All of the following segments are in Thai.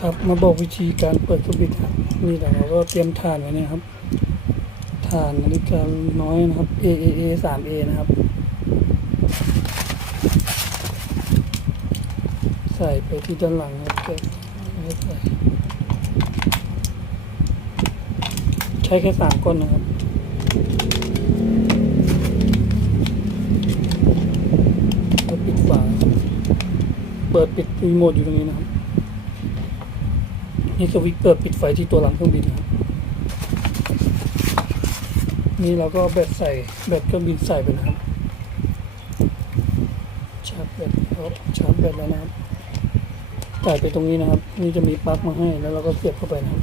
ครับมาบอกวิธีการเปิดเครื่องบินครับนี่แต่เราก็เตรียมฐานไว้เนี่ยครับฐานนาฬิกาน้อยนะครับ AAA 3A นะครับ ใส่ไปที่ด้านหลังครับแกะไม่ใช้แค่สามก้นนะครับแล้วปิดฝาเปิดปิดรีโมทอยู่ตรงนี้นะครับ นี่สวิตช์เปิดปิดไฟที่ตัวหลังเครื่องบินนะครับนี่เราก็แบตใส่แบตเครื่องบินใส่ไปนะครับชาร์จแบตแล้วชาร์จแบตแล้วนะครับใส่ไปตรงนี้นะครับ นี่จะมีปลั๊กมาให้แล้วเราก็เสียบเข้าไปนะครับ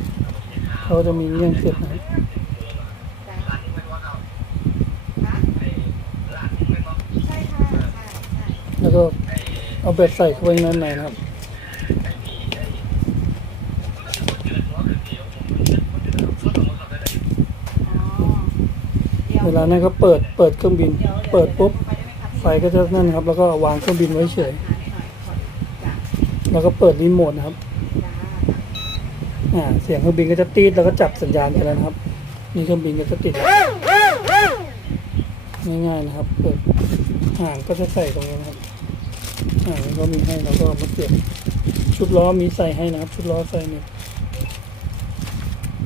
เขาจะมีเงี้ยงเสียบนะครับแล้วก็เอาแบตใส่เข้าไปด้านในนะครับ อ๋อดี๋ย เวลานั้นก็เปิดเปิดเครื่องบิน เปิดปุ๊บไฟก็จะนั่นครับ แล้วก็วางเครื่องบินไว้เฉย แล้วก็เปิดรีโมทนะครับอ่าเสียงเครื่องบินก็จะตีดแล้วก็จับสัญญาณไปแล้วครับนี่เครื่องบินก็จะติดง่ายๆนะครับ เปิดห่างก็จะใส่ตรงนี้นะครับห่างก็มีให้แล้วก็มาเสียบชุดล้อมีใส่ให้นะครับ ชุดล้อใส่เนี่ย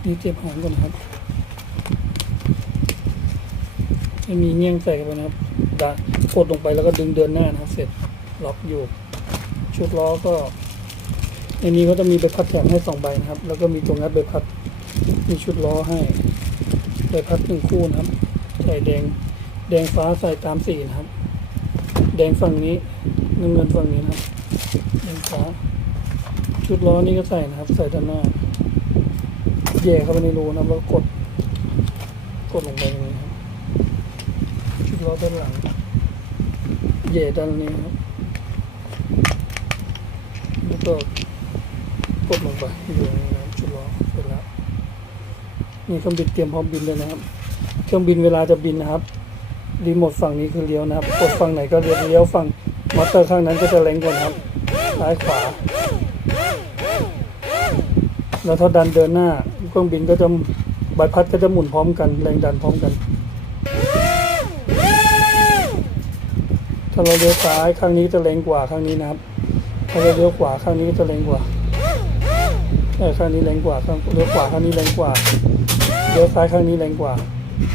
นี่เจ็บหางก่อนครับ จะมีเงี้ยงใส่ไปนะครับดะกดลงไปแล้วก็ดึงเดินหน้านะครับ เสร็จล็อกอยู่ ชุดล้อก็ในนี้ก็จะมีใบพัดแถมให้สองใบนะครับ แล้วก็มีตัวงัดใบพัด มีชุดล้อให้ใบพัดหนึ่งคู่นะครับใส่แดง แดงฟ้าใส่ตามสีนะครับ แดงฝั่งนี้น้ำเงินฝั่งนี้นะครับแดงฟ้า ชุดล้อนี่ก็ใส่นะครับ ใส่ด้านหน้าแย่เข้าไปในรูนะครับแล้วกด กดลงไปตรงนี้ครับ ชุ ด้านหลังแย่ด้านนี้ครับแล้วก็กดลงไปอยู่ในน้ำชุดล้อเสร็จแล้วนี่เครื่องบินเตรียมพร้อมบินเลยนะครับ เครื่องบินเวลาจะบินนะครับรีโมทฝั่งนี้คือเลี้ยวนะครับกดฝั่งไหนก็เลี้ยวเลี้ยวฝั่งมอเตอร์ข้างนั้นก็จะเล็งก่อนครับซ้ายขวา แล้วถ้าดันเดินหน้าเครื่องบินก็จะใบพัดก็จะหมุนพร้อมกัน แรงดันพร้อมกัน ถ้าเราเลี้ยวซ้ายข้างนี้จะแรงกว่าข้างนี้นะครับ ถ้าเราเลี้ยวขวาข้างนี้จะแรงกว่าเออข้างนี้แรงกว่าข้างเลี้ยวขวาข้างนี้แรงกว่าเลี้ยวซ้ายข้างนี้แรงกว่า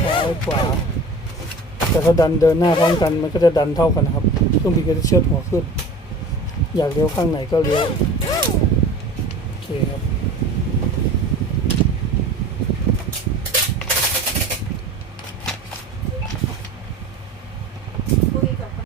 ซ้ายขวาแต่ถ้าดันเดินหน้าพร้อมกันมันก็จะดันเท่ากันนะครับเครื่องบินก็จะเชิดหัวขึ้น อยากเลี้ยวข้างไหนก็เลี้ยวโอเคครับ